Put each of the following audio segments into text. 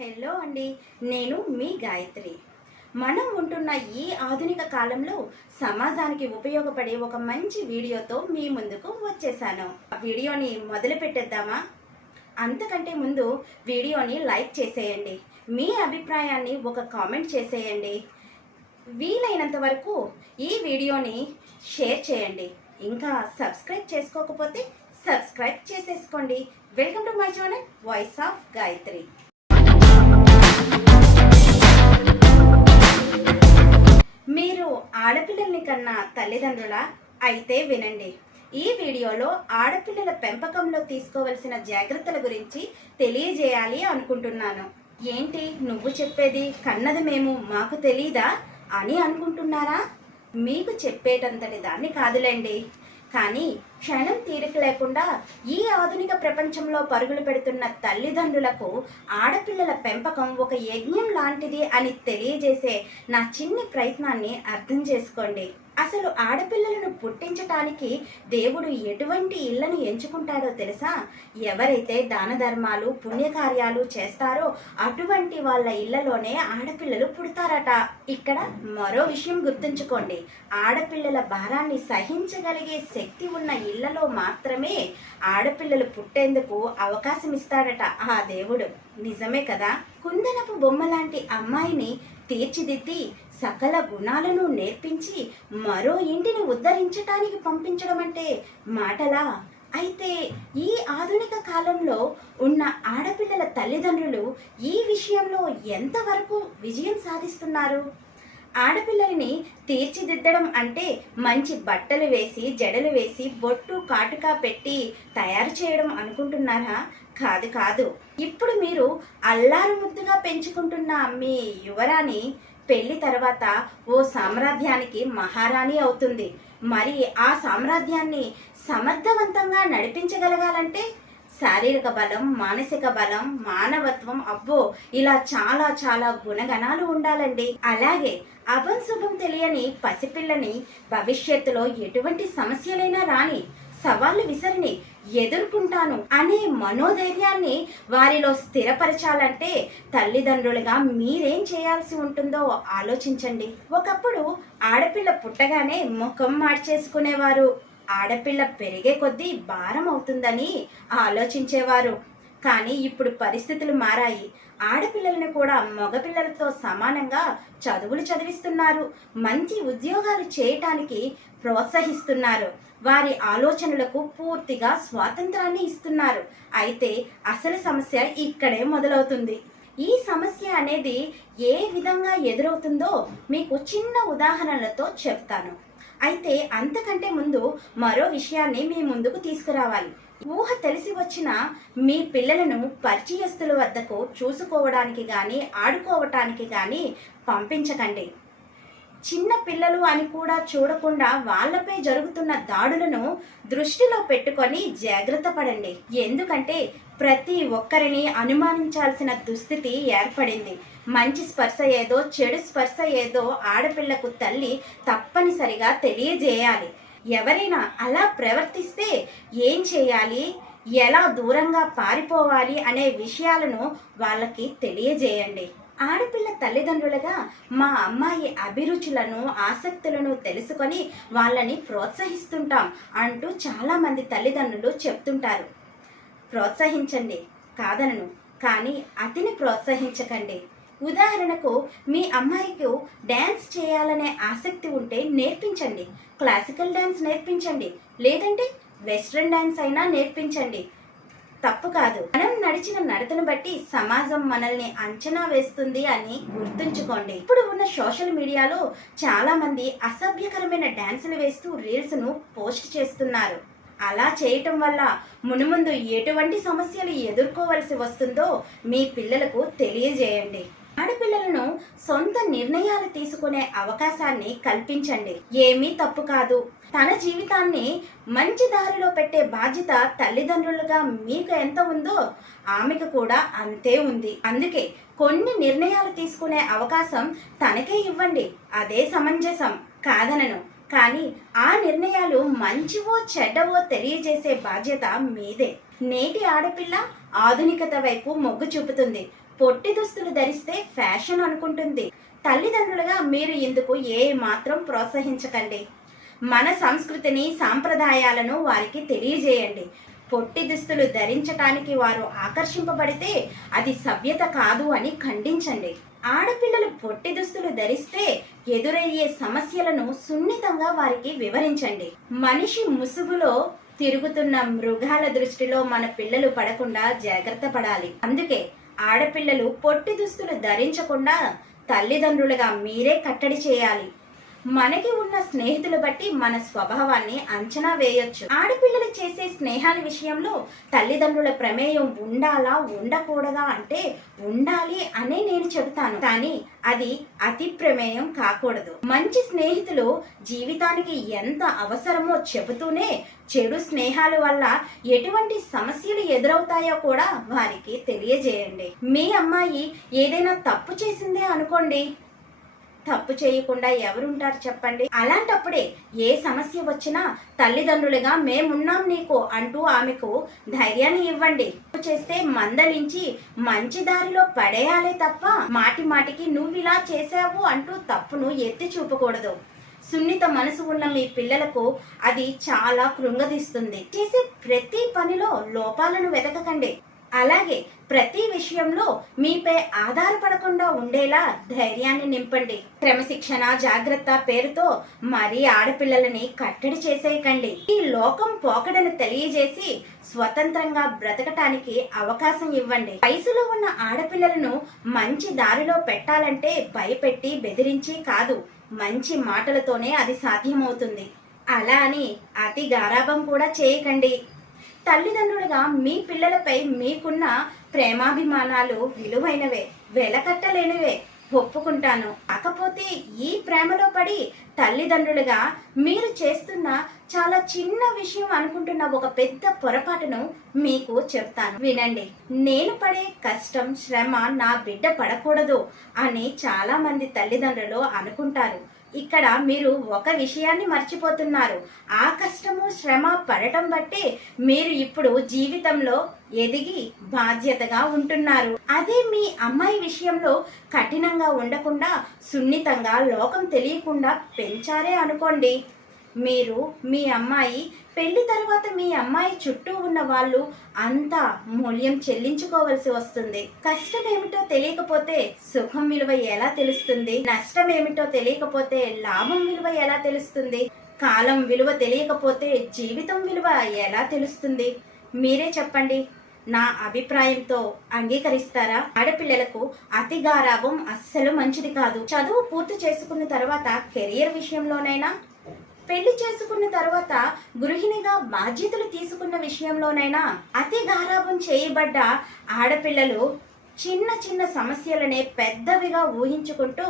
Hello అండి నేను మీ గాయత్రి. మనం ఉంటున్న ఈ ఆధునిక కాలంలో సమాజానికి ఉపయోగపడే ఒక మంచి వీడియోతో మీ ముందుకు వచ్చేసాను. ఆ వీడియోని మొదలు పెట్టేద్దామా? అంతకంటే ముందు వీడియోని లైక్ చేసేయండి. మీ అభిప్రాయాన్ని ఒక కామెంట్ చేసేయండి. వీలైనంత వరకు ఈ వీడియోని షేర్ చేయండి. ఇంకా సబ్స్క్రైబ్ చేసుకోకపోతే సబ్స్క్రైబ్ చేసేసుకోండి. Welcome to my channel voice of Gayatri. మీరు ఆడపిల్లల్ని కన్నా తల్లిదండ్రుల? అయితే వినండి. ఈ వీడియోలో ఆడపిల్లల పెంపకంలో తీసుకోవలసిన జాగ్రత్తల గురించి తెలియజేయాలి అనుకుంటున్నాను. ఏంటి? నువ్వు చెప్పేది కన్నది మేము మాకు తెలీదా? అని అనుకుంటున్నారా? మీకు చెప్పేటంతటి దాన్ని కాదులేండి. కానీ క్షణం తీరిక లేకుండా ఈ ఆధునిక ప్రపంచంలో పరుగులు పెడుతున్న తల్లిదండ్రులకు ఆడపిల్లల పెంపకం ఒక యజ్ఞం లాంటిది అని తెలియజేసే నా చిన్ని ప్రయత్నాన్ని అర్థం చేసుకోండి. అసలు ఆడపిల్లలను పుట్టించటానికి దేవుడు ఎటువంటి ఇళ్ళను ఎంచుకుంటాడో తెలుసా? ఎవరైతే దాన ధర్మాలు పుణ్యకార్యాలు చేస్తారో అటువంటి వాళ్ళ ఇళ్ళలోనే ఆడపిల్లలు పుడతారట. ఇక్కడ మరో విషయం గుర్తుంచుకోండి. ఆడపిల్లల భారాన్ని సహించగలిగే శక్తి ఉన్న ఇళ్ళలో మాత్రమే ఆడపిల్లలు పుట్టేందుకు అవకాశం ఇస్తాడట ఆ దేవుడు. నిజమే కదా? కుందనపు బొమ్మ లాంటి అమ్మాయిని తీర్చిదిద్ది సకల గుణాలను నేర్పించి మరో ఇంటిని ఉద్ధరించటానికి పంపించడం అంటే మాటలా? అయితే ఈ ఆధునిక కాలంలో ఉన్న ఆడపిల్లల తల్లిదండ్రులు ఈ విషయంలో ఎంతవరకు విజయం సాధిస్తున్నారు? ఆడపిల్లల్ని తీర్చిదిద్దడం అంటే మంచి బట్టలు వేసి జడలు వేసి బొట్టు కాటుక పెట్టి తయారు చేయడం అనుకుంటున్నారా? కాదు కాదు. ఇప్పుడు మీరు అల్లారు ముద్దుగా పెంచుకుంటున్న మీ యువరాణి పెళ్ళి తర్వాత ఓ సామ్రాజ్యానికి మహారాణి అవుతుంది. మరి ఆ సామ్రాజ్యాన్ని సమర్థవంతంగా నడిపించగలగాలంటే శారీరక బలం మానసిక బలం మానవత్వం అబ్బో ఇలా చాలా చాలా గుణగణాలు ఉండాలండి. అలాగే అభంశుభం తెలియని పసిపిల్లని భవిష్యత్తులో ఎటువంటి సమస్యలైనా రాని సవాళ్ళు విసరిని ఎదుర్కొంటాను అనే మనోధైర్యాన్ని వారిలో స్థిరపరచాలంటే తల్లిదండ్రులుగా మీరేం చేయాల్సి ఉంటుందో ఆలోచించండి. ఒకప్పుడు ఆడపిల్ల పుట్టగానే ముఖం మార్చేసుకునేవారు. ఆడపిల్ల పెరిగే కొద్దీ భారం అవుతుందని ఆలోచించేవారు. కానీ ఇప్పుడు పరిస్థితులు మారాయి. ఆడపిల్లలను కూడా మగపిల్లలతో సమానంగా చదువులు చదివిస్తున్నారు. మంచి ఉద్యోగాలు చేయటానికి ప్రోత్సహిస్తున్నారు. వారి ఆలోచనలకు పూర్తిగా స్వాతంత్రాన్ని ఇస్తున్నారు. అయితే అసలు సమస్య ఇక్కడే మొదలవుతుంది. ఈ సమస్య అనేది ఏ విధంగా ఎదురవుతుందో మీకు చిన్న ఉదాహరణలతో చెప్తాను. అయితే అంతకంటే ముందు మరో విషయాన్ని మీ ముందుకు తీసుకురావాలి. ఊహ తెలిసి వచ్చిన మీ పిల్లలను పరిచయస్తుల వద్దకు చూసుకోవడానికి కానీ ఆడుకోవటానికి కానీ పంపించకండి. చిన్న పిల్లలు అని కూడా చూడకుండా వాళ్ళపై జరుగుతున్న దాడులను దృష్టిలో పెట్టుకొని జాగ్రత్త పడండి. ఎందుకంటే ప్రతి ఒక్కరిని అనుమానించాల్సిన దుస్థితి ఏర్పడింది. మంచి స్పర్శ ఏదో చెడు స్పర్శ ఏదో ఆడపిల్లకు తల్లి తప్పనిసరిగా తెలియజేయాలి. ఎవరైనా అలా ప్రవర్తిస్తే ఏం చేయాలి? ఎలా దూరంగా పారిపోవాలి అనే విషయాలను వాళ్ళకి తెలియజేయండి. ఆడపిల్ల తల్లిదండ్రులుగా మా అమ్మాయి అభిరుచులను ఆసక్తులను తెలుసుకొని వాళ్ళని ప్రోత్సహిస్తుంటాం అంటూ చాలామంది తల్లిదండ్రులు చెప్తుంటారు. ప్రోత్సహించండి కాదనను కానీ అతిని ప్రోత్సహించకండి. ఉదాహరణకు మీ అమ్మాయికి డ్యాన్స్ చేయాలనే ఆసక్తి ఉంటే నేర్పించండి. క్లాసికల్ డ్యాన్స్ నేర్పించండి. లేదంటే వెస్ట్రన్ డ్యాన్స్ అయినా నేర్పించండి. తప్పు కాదు. మనం నడిచిన నడతను బట్టి సమాజం మనల్ని అంచనా వేస్తుంది అని గుర్తుంచుకోండి. ఇప్పుడు ఉన్న సోషల్ మీడియాలో చాలా మంది అసభ్యకరమైన డ్యాన్సులు వేస్తూ రీల్స్ను పోస్ట్ చేస్తున్నారు. అలా చేయటం వల్ల మునుముందు ఎటువంటి సమస్యలు ఎదుర్కోవలసి వస్తుందో మీ పిల్లలకు తెలియజేయండి. ఆడపిల్లలను సొంత నిర్ణయాలు తీసుకునే అవకాశాన్ని కల్పించండి. ఏమీ తప్పు కాదు. తన జీవితాన్ని మంచి దారిలో పెట్టే బాధ్యత తల్లిదండ్రులుగా మీకు ఎంత ఉందో ఆమెకు కూడా అంతే ఉంది. అందుకే కొన్ని నిర్ణయాలు తీసుకునే అవకాశం తనకే ఇవ్వండి. అదే సమంజసం. కాదనను. కానీ ఆ నిర్ణయాలు మంచివో చెడ్డవో తెలియజేసే బాధ్యత మీదే. నేటి ఆడపిల్ల ఆధునికత వైపు మొగ్గు చూపుతుంది. పొట్టి దుస్తులు ధరిస్తే ఫ్యాషన్ అనుకుంటుంది. తల్లిదండ్రులుగా మీరు ఇందుకు ఏ మాత్రం ప్రోత్సహించకండి. మన సంస్కృతిని సాంప్రదాయాలను వారికి తెలియజేయండి. పొట్టి దుస్తులు ధరించటానికి వారు ఆకర్షింపబడితే అది సభ్యత కాదు అని ఖండించండి. ఆడపిల్లలు పొట్టి దుస్తులు ధరిస్తే ఎదురయ్యే సమస్యలను సున్నితంగా వారికి వివరించండి. మనిషి ముసుగులో తిరుగుతున్న మృగాల దృష్టిలో మన పిల్లలు పడకుండా జాగ్రత్త పడాలి. అందుకే ఆడపిల్లలు పొట్టి దుస్తులు ధరించకుండా తల్లిదండ్రులుగా మీరే కట్టడి చేయాలి. మనకి ఉన్న స్నేహితులు బట్టి మన స్వభావాన్ని అంచనా వేయొచ్చు. ఆడపిల్లలు చేసే స్నేహాల విషయంలో తల్లిదండ్రుల ప్రమేయం ఉండాలా ఉండకూడదా అంటే ఉండాలి అనే నేను చెబుతాను. కానీ అది అతి ప్రమేయం కాకూడదు. మంచి స్నేహితులు జీవితానికి ఎంత అవసరమో చెబుతూనే చెడు స్నేహాల వల్ల ఎటువంటి సమస్యలు ఎదురవుతాయో కూడా వారికి తెలియజేయండి. మీ అమ్మాయి ఏదైనా తప్పు చేసిందే అనుకోండి తప్పు చేయకుండా ఎవరుంటారు చెప్పండి? అలాంటప్పుడే ఏ సమస్య వచ్చినా తల్లిదండ్రులుగా మేమున్నాం నీకు అంటూ ఆమెకు ధైర్యాన్ని ఇవ్వండి. తప్పు చేస్తే మందలించి మంచి దారిలో పడేయాలే తప్ప మాటి మాటికి నువ్వు ఇలా చేసావు అంటూ తప్పును ఎత్తి చూపకూడదు. సున్నిత మనసు ఉన్న మీ పిల్లలకు అది చాలా కృంగదీస్తుంది. చేసే ప్రతి పనిలో లోపాలను వెతకకండి. అలాగే ప్రతి విషయంలో మీపై ఆధారపడకుండా ఉండేలా ధైర్యాన్ని నింపండి. క్రమశిక్షణ జాగ్రత్త పేరుతో మరీ ఆడపిల్లలని కట్టడి చేసేయకండి. ఈ లోకం పోకడను తెలియజేసి స్వతంత్రంగా బ్రతకటానికి అవకాశం ఇవ్వండి. వయసులో ఉన్న ఆడపిల్లలను మంచి దారిలో పెట్టాలంటే భయపెట్టి బెదిరించి కాదు మంచి మాటలతోనే అది సాధ్యమవుతుంది. అలా అని అతి గారాభం కూడా చేయకండి. తల్లిదండ్రులుగా మీ పిల్లలపై మీకున్న ప్రేమాభిమానాలు విలువైనవే వెలకట్టలేనివే. ఒప్పుకుంటాను. కాకపోతే ఈ ప్రేమలో పడి తల్లిదండ్రులుగా మీరు చేస్తున్న చాలా చిన్న విషయం అనుకుంటున్న ఒక పెద్ద పొరపాటును మీకు చెప్తాను. వినండి. నేను పడే కష్టం శ్రమ నా బిడ్డ పడకూడదు అని చాలా మంది తల్లిదండ్రులు అనుకుంటారు. ఇక్కడ మీరు ఒక విషయాన్ని మర్చిపోతున్నారు. ఆ కష్టము శ్రమ పడటం బట్టే మీరు ఇప్పుడు జీవితంలో ఎదిగి బాధ్యతగా ఉంటున్నారు. అదే మీ అమ్మాయి విషయంలో కఠినంగా ఉండకుండా సున్నితంగా లోకం తెలియకుండా పెంచారే అనుకోండి. మీరు మీ అమ్మాయి పెళ్ళి తర్వాత మీ అమ్మాయి చుట్టూ ఉన్న వాళ్ళు అంతా మూల్యం చెల్లించుకోవలసి వస్తుంది. కష్టం ఏమిటో తెలియకపోతే సుఖం విలువ ఎలా తెలుస్తుంది? నష్టం ఏమిటో తెలియకపోతే లాభం విలువ ఎలా తెలుస్తుంది? కాలం విలువ తెలియకపోతే జీవితం విలువ ఎలా తెలుస్తుంది? మీరే చెప్పండి. నా అభిప్రాయంతో అంగీకరిస్తారా? ఆడపిల్లలకు అతి గారాభం అస్సలు మంచిది కాదు. చదువు పూర్తి చేసుకున్న తర్వాత కెరియర్ విషయంలోనైనా పెళ్ళి చేసుకున్న తర్వాత గృహిణిగా బాధ్యతలు తీసుకున్న విషయంలోనైనా అతి గారాభం చేయబడ్డ ఆడపిల్లలు చిన్న చిన్న సమస్యలనే పెద్దవిగా ఊహించుకుంటూ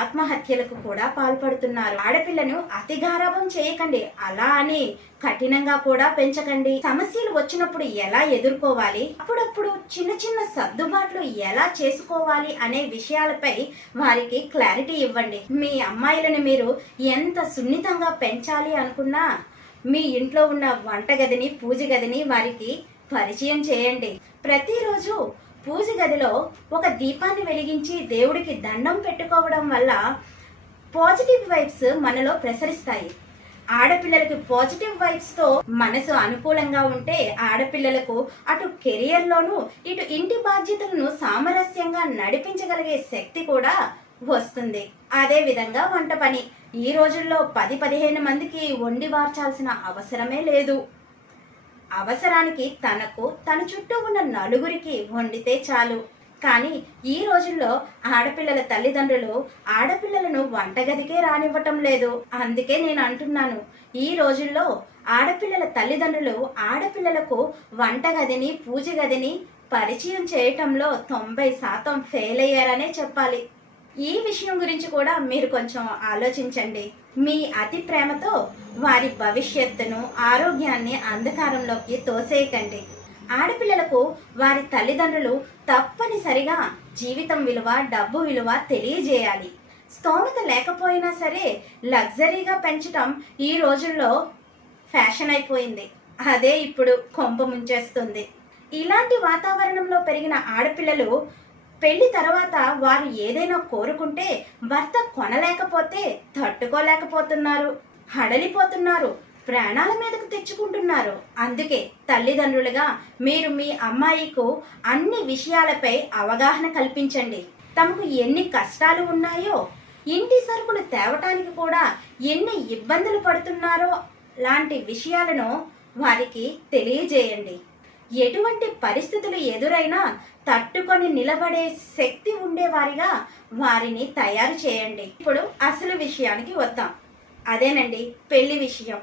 ఆత్మహత్యలకు కూడా పాల్పడుతున్నారు. ఆడపిల్లను అతిగారాభం చేయకండి. అలా అని కఠినంగా కూడా పెంచకండి. సమస్యలు వచ్చినప్పుడు ఎలా ఎదుర్కోవాలి? అప్పుడప్పుడు చిన్న చిన్న సర్దుబాట్లు ఎలా చేసుకోవాలి అనే విషయాలపై వారికి క్లారిటీ ఇవ్వండి. మీ అమ్మాయిలను మీరు ఎంత సున్నితంగా పెంచాలి అనుకున్నా మీ ఇంట్లో ఉన్న వంటగదిని పూజ గదిని వారికి పరిచయం చేయండి. ప్రతిరోజు పూజ గదిలో ఒక దీపాన్ని వెలిగించి దేవుడికి దండం పెట్టుకోవడం వల్ల పాజిటివ్ వైబ్స్ మనలో ప్రసరిస్తాయి. ఆడపిల్లలకి పాజిటివ్ వైబ్స్తో మనసు అనుకూలంగా ఉంటే ఆడపిల్లలకు అటు కెరియర్లోనూ ఇటు ఇంటి బాధ్యతలను సామరస్యంగా నడిపించగలిగే శక్తి కూడా వస్తుంది. అదే విధంగా వంట పని. ఈ రోజుల్లో పది పదిహేను మందికి వండి వార్చాల్సిన అవసరమే లేదు. అవసరానికి తనకు తన చుట్టూ ఉన్న నలుగురికి వండితే చాలు. కానీ ఈ రోజుల్లో ఆడపిల్లల తల్లిదండ్రులు ఆడపిల్లలను వంటగదికే రానివ్వటం లేదు. అందుకే నేను అంటున్నాను ఈ రోజుల్లో ఆడపిల్లల తల్లిదండ్రులు ఆడపిల్లలకు వంటగదిని పూజ గదిని పరిచయం చేయటంలో తొంభై శాతం ఫెయిల్ అయ్యారనే చెప్పాలి. ఈ విషయం గురించి కూడా మీరు కొంచెం ఆలోచించండి. మీ అతి ప్రేమతో వారి భవిష్యత్తును ఆరోగ్యాన్ని అంధకారంలోకి తోసేయకండి. ఆడపిల్లలకు వారి తల్లిదండ్రులు తప్పనిసరిగా జీవితం విలువ డబ్బు విలువ తెలియజేయాలి. స్తోమత లేకపోయినా సరే లగ్జరీగా పెంచటం ఈ రోజుల్లో ఫ్యాషన్ అయిపోయింది. అదే ఇప్పుడు కొంప ముంచేస్తుంది. ఇలాంటి వాతావరణంలో పెరిగిన ఆడపిల్లలు పెళ్ళి తర్వాత వారు ఏదైనా కోరుకుంటే భర్త కొనలేకపోతే తట్టుకోలేకపోతున్నారు హడలిపోతున్నారు ప్రాణాల మీదకు తెచ్చుకుంటున్నారు. అందుకే తల్లిదండ్రులుగా మీరు మీ అమ్మాయికు అన్ని విషయాలపై అవగాహన కల్పించండి. తమకు ఎన్ని కష్టాలు ఉన్నాయో ఇంటి సరుకులు తేవటానికి కూడా ఎన్ని ఇబ్బందులు పడుతున్నారో లాంటి విషయాలను వారికి తెలియజేయండి. ఎటువంటి పరిస్థితులు ఎదురైనా తట్టుకొని నిలబడే శక్తి ఉండేవారిగా వారిని తయారు చేయండి. ఇప్పుడు అసలు విషయానికి వద్దాం. అదేనండి పెళ్ళి విషయం.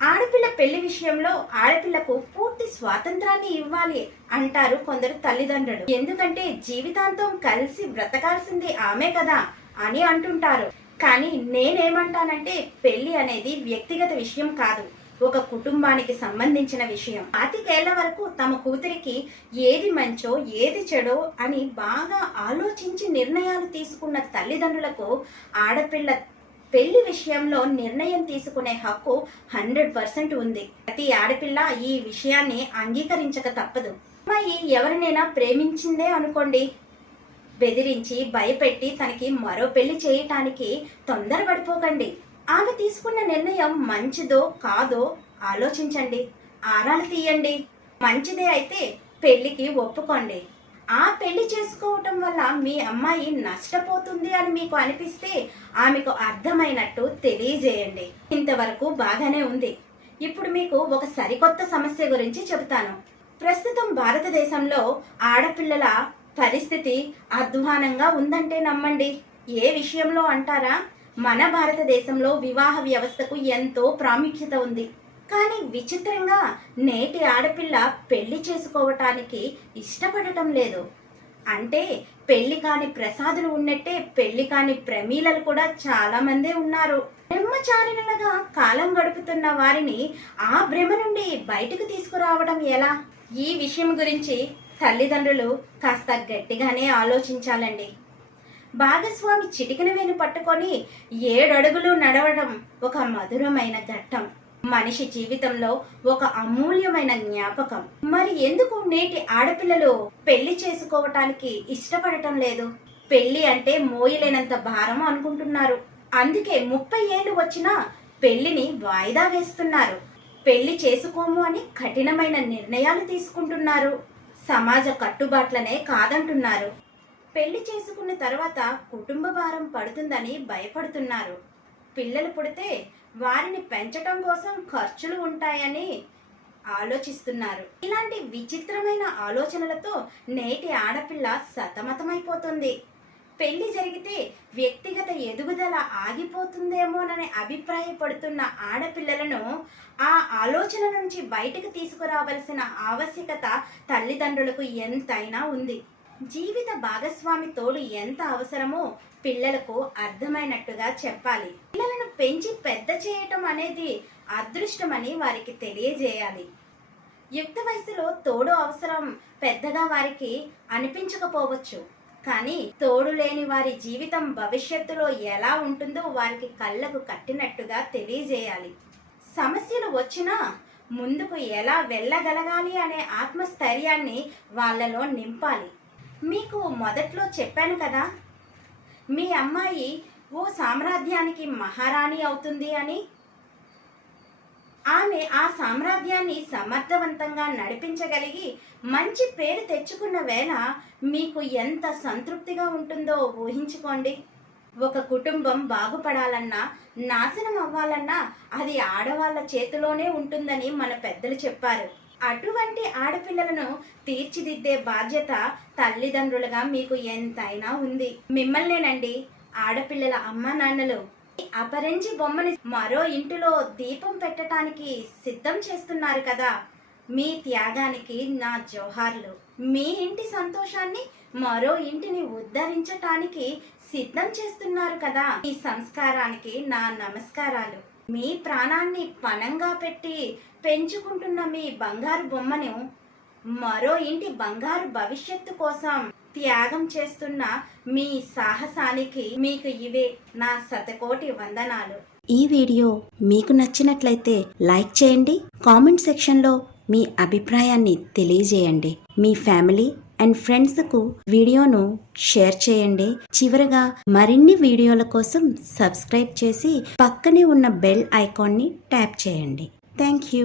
ఆడపిల్ల పెళ్ళి విషయంలో ఆడపిల్లకు పూర్తి స్వాతంత్రాన్ని ఇవ్వాలి అంటారు కొందరు తల్లిదండ్రులు. ఎందుకంటే జీవితాంతం కలిసి బ్రతకాల్సింది ఆమె కదా అని అంటుంటారు. కానీ నేనేమంటానంటే పెళ్ళి అనేది వ్యక్తిగత విషయం కాదు. ఒక కుటుంబానికి సంబంధించిన విషయం. పాతికేళ్ళ వరకు తమ కూతురికి ఏది మంచో ఏది చెడో అని బాగా ఆలోచించి నిర్ణయాలు తీసుకున్న తల్లిదండ్రులకు ఆడపిల్ల పెళ్ళి విషయంలో నిర్ణయం తీసుకునే హక్కు హండ్రెడ్ పర్సెంట్ ఉంది. ప్రతి ఆడపిల్ల ఈ విషయాన్ని అంగీకరించక తప్పదు. అమ్మాయి ఎవరినైనా ప్రేమించిందే అనుకోండి. బెదిరించి భయపెట్టి తనకి మరో పెళ్ళి చేయటానికి తొందరపడిపోకండి. ఆమె తీసుకున్న నిర్ణయం మంచిదో కాదో ఆలోచించండి. ఆరాలు తీయండి. మంచిదే అయితే పెళ్ళికి ఒప్పుకోండి. ఆ పెళ్ళి చేసుకోవటం వల్ల మీ అమ్మాయి నష్టపోతుంది అని మీకు అనిపిస్తే ఆమెకు అర్థమైనట్టు తెలియజేయండి. ఇంతవరకు బాగానే ఉంది. ఇప్పుడు మీకు ఒక సరికొత్త సమస్య గురించి చెబుతాను. ప్రస్తుతం భారతదేశంలో ఆడపిల్లల పరిస్థితి అధ్వానంగా ఉందంటే నమ్మండి. ఏ విషయంలో అంటారా? మన భారతదేశంలో వివాహ వ్యవస్థకు ఎంతో ప్రాముఖ్యత ఉంది. కానీ విచిత్రంగా నేటి ఆడపిల్ల పెళ్ళి చేసుకోవటానికి ఇష్టపడటం లేదు. అంటే పెళ్ళి కాని ప్రసాదులు ఉన్నట్టే పెళ్ళి కాని ప్రమీలలు కూడా చాలా మందే ఉన్నారు. బ్రహ్మచారిణులుగా కాలం గడుపుతున్న వారిని ఆ భ్రమ నుండి బయటకు తీసుకురావడం ఎలా? ఈ విషయం గురించి తల్లిదండ్రులు కాస్త గట్టిగానే ఆలోచించాలండి. భాగస్వామి చిటికిన వేలు పట్టుకొని ఏడడుగులు నడవడం ఒక మధురమైన ఘట్టం. మనిషి జీవితంలో ఒక అమూల్యమైన జ్ఞాపకం. మరి ఎందుకు నేటి ఆడపిల్లలు పెళ్ళి చేసుకోవటానికి ఇష్టపడటం లేదు? పెళ్ళి అంటే మోయలేనంత భారం అనుకుంటున్నారు. అందుకే ముప్పై ఏళ్ళు వచ్చినా పెళ్ళిని వాయిదా వేస్తున్నారు. పెళ్ళి చేసుకోము అని కఠినమైన నిర్ణయాలు తీసుకుంటున్నారు. సమాజ కట్టుబాట్లనే కాదంటున్నారు. పెళ్ళి చేసుకున్న తర్వాత కుటుంబ భారం పడుతుందని భయపడుతున్నారు. పిల్లలు పుడితే వారిని పెంచటం కోసం ఖర్చులు ఉంటాయని ఆలోచిస్తున్నారు. ఇలాంటి విచిత్రమైన ఆలోచనలతో నేటి ఆడపిల్ల సతమతమైపోతుంది. పెళ్ళి జరిగితే వ్యక్తిగత ఎదుగుదల ఆగిపోతుందేమోనని అభిప్రాయపడుతున్న ఆడపిల్లలను ఆ ఆలోచన నుంచి బయటకు తీసుకురావలసిన ఆవశ్యకత తల్లిదండ్రులకు ఎంతైనా ఉంది. జీవిత భాగస్వామి తోడు ఎంత అవసరమో పిల్లలకు అర్థమైనట్టుగా చెప్పాలి. పిల్లలను పెంచి పెద్ద చేయటం అనేది అదృష్టమని వారికి తెలియజేయాలి. యుక్త వయసులో తోడు అవసరం పెద్దగా వారికి అనిపించకపోవచ్చు. కానీ తోడు లేని వారి జీవితం భవిష్యత్తులో ఎలా ఉంటుందో వారికి కళ్ళకు కట్టినట్టుగా తెలియజేయాలి. సమస్యలు వచ్చినా ముందుకు ఎలా వెళ్ళగలగాలి అనే ఆత్మస్థైర్యాన్ని వాళ్ళలో నింపాలి. మీకు మొదట్లో చెప్పాను కదా మీ అమ్మాయి ఓ సామ్రాజ్యానికి మహారాణి అవుతుంది అని? ఆమె ఆ సామ్రాజ్యాన్ని సమర్థవంతంగా నడిపించగలిగి మంచి పేరు తెచ్చుకున్న వేళ మీకు ఎంత సంతృప్తిగా ఉంటుందో ఊహించుకోండి. ఒక కుటుంబం బాగుపడాలన్నా నాశనం అవ్వాలన్నా అది ఆడవాళ్ళ చేతిలోనే ఉంటుందని మన పెద్దలు చెప్పారు. అటువంటి ఆడపిల్లలను తీర్చిదిద్దే బాధ్యత తల్లిదండ్రులుగా మీకు ఎంతైనా ఉంది. మిమ్మల్నేనండి ఆడపిల్లల అమ్మా నాన్నలు. అపరించి బొమ్మని మరో ఇంటిలో దీపం పెట్టడానికి సిద్ధం చేస్తున్నారు కదా. మీ త్యాగానికి నా జోహార్లు. మీ ఇంటి సంతోషాన్ని మరో ఇంటిని ఉద్ధరించటానికి సిద్ధం చేస్తున్నారు కదా. ఈ సంస్కారానికి నా నమస్కారాలు. మీ ప్రాణాన్ని పణంగా పెట్టి పెంచుకుంటున్న మీ బంగారు బొమ్మను మరో ఇంటి బంగారు భవిష్యత్తు కోసం త్యాగం చేస్తున్న మీ సాహసానికి మీకు ఇవే నా శతకోటి వందనాలు. ఈ వీడియో మీకు నచ్చినట్లయితే లైక్ చేయండి కామెంట్ సెక్షన్లో మీ అభిప్రాయాన్ని తెలియజేయండి. మీ ఫ్యామిలీ అండ్ ఫ్రెండ్స్కు వీడియోను షేర్ చేయండి. చివరగా మరిన్ని వీడియోల కోసం సబ్స్క్రైబ్ చేసి పక్కనే ఉన్న బెల్ ఐకాన్ని ట్యాప్ చేయండి. Thank you